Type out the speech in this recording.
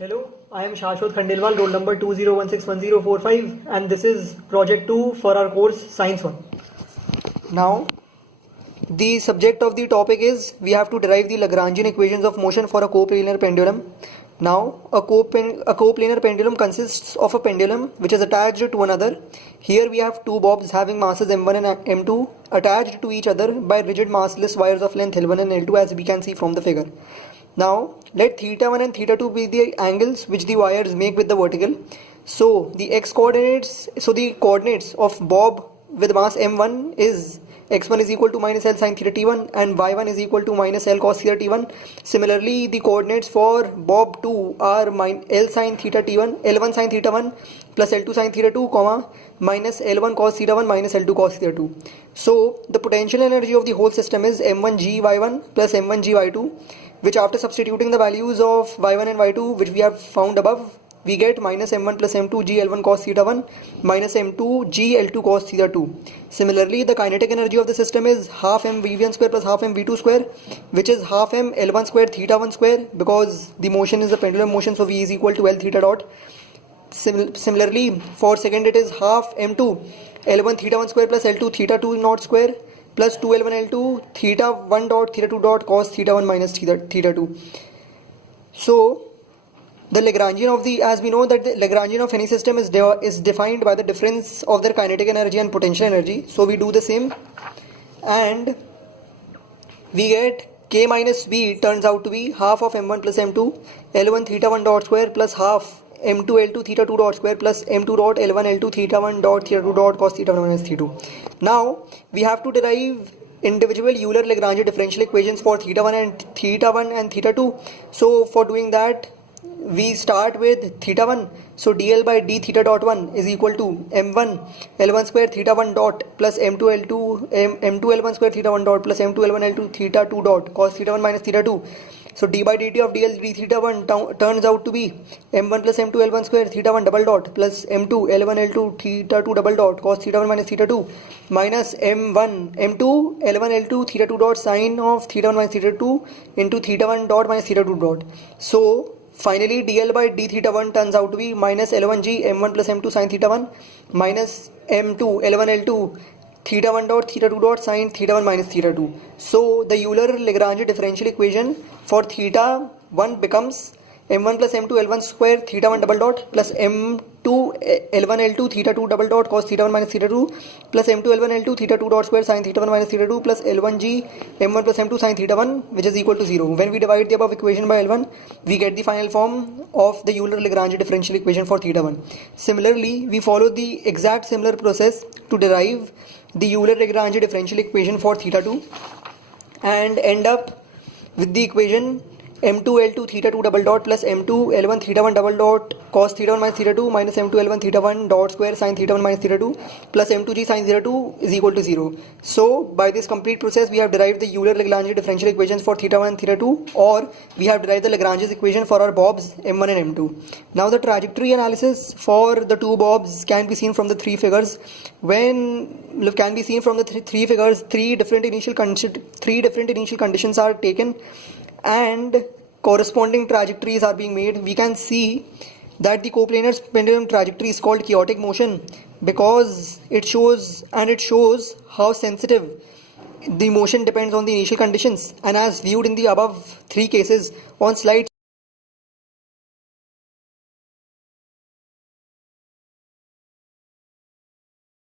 Hello, I am Shashwat Khandelwal, roll number 20161045, and this is project 2 for our course Science 1. Now, the subject of the topic is we have to derive the Lagrangian equations of motion for a coplanar pendulum. Now, a coplanar pendulum consists of a pendulum which is attached to another. Here we have two bobs having masses m1 and m2 attached to each other by rigid massless wires of length L1 and L2, as we can see from the figure. Now, let theta 1 and theta 2 be the angles which the wires make with the vertical. So, the coordinates of bob with mass m1 is x1 is equal to minus L sin theta t1 and y1 is equal to minus L cos theta t1. Similarly, the coordinates for bob 2 are L sin theta t1, L1 sin theta 1 plus L2 sin theta 2, comma, minus L1 cos theta 1 minus L2 cos theta 2. So, the potential energy of the whole system is m1 g y1 plus m1 g y2, which after substituting the values of y1 and y2 which we have found above, we get minus m1 plus m2 g L1 cos theta 1 minus m2 g L2 cos theta 2. Similarly, the kinetic energy of the system is half m v1 square plus half m v2 square, which is half m L1 square theta 1 square, because the motion is a pendulum motion, so v is equal to L theta dot. Similarly, for second it is half m2 L1 theta 1 square plus L2 theta 2 naught square plus 2L1 L2 theta 1 dot theta 2 dot cos theta 1 minus theta 2. So, the Lagrangian of as we know that the Lagrangian of any system is defined by the difference of their kinetic energy and potential energy. So we do the same, and we get k minus b turns out to be half of m1 plus m2 L1 theta 1 dot square plus half m2 L2 theta 2 dot square plus m2 dot L1 L2 theta 1 dot theta 2 dot cos theta 1 minus theta 2. Now we have to derive individual Euler Lagrangian differential equations for theta 1 and theta 2. So for doing that, we start with theta 1. So dl by d theta dot 1 is equal to m1 L1 square theta 1 dot plus m2 L1 square theta 1 dot plus m2 L1 L2 theta 2 dot cos theta 1 minus theta 2. So d by dt of dl d theta 1 turns out to be m1 plus m2 L1 square theta 1 double dot plus m2 L1 L2 theta 2 double dot cos theta 1 minus theta 2 minus m1 m2 L1 L2 theta 2 dot sine of theta 1 minus theta 2 into theta 1 dot minus theta 2 dot. So finally, dl by d theta 1 turns out to be minus L1g m1 plus m2 sin theta 1 minus m2 L1 L2 theta 1 dot theta 2 dot sin theta 1 minus theta 2. So the Euler Lagrangian differential equation for theta 1 becomes m1 plus m2 L1 square theta 1 double dot plus m2 L1 L2 theta 2 double dot cos theta 1 minus theta 2 plus m2 L1 L2 theta 2 dot square sin theta 1 minus theta 2 plus L1g m1 plus m2 sin theta 1, which is equal to 0. When we divide the above equation by L1, we get the final form of the Euler Lagrangian differential equation for theta 1. Similarly, we follow the exact similar process to derive the Euler Lagrangian differential equation for theta 2 and end up with the equation m2 L2 theta 2 double dot plus m2 L1 theta 1 double dot cos theta 1 minus theta 2 minus m2 L1 theta 1 dot square sin theta 1 minus theta 2 plus m2g sin theta 2 is equal to 0. So by this complete process, we have derived the Euler Lagrangian differential equations for theta 1 and theta 2, or we have derived the Lagrange's equation for our bobs m1 and m2. Now the trajectory analysis for the two bobs can be seen from the three figures. Three different initial conditions are taken and corresponding trajectories are being made. We can see that the coplanar pendulum trajectory is called chaotic motion because it shows how sensitive the motion depends on the initial conditions, and as viewed in the above three cases on slide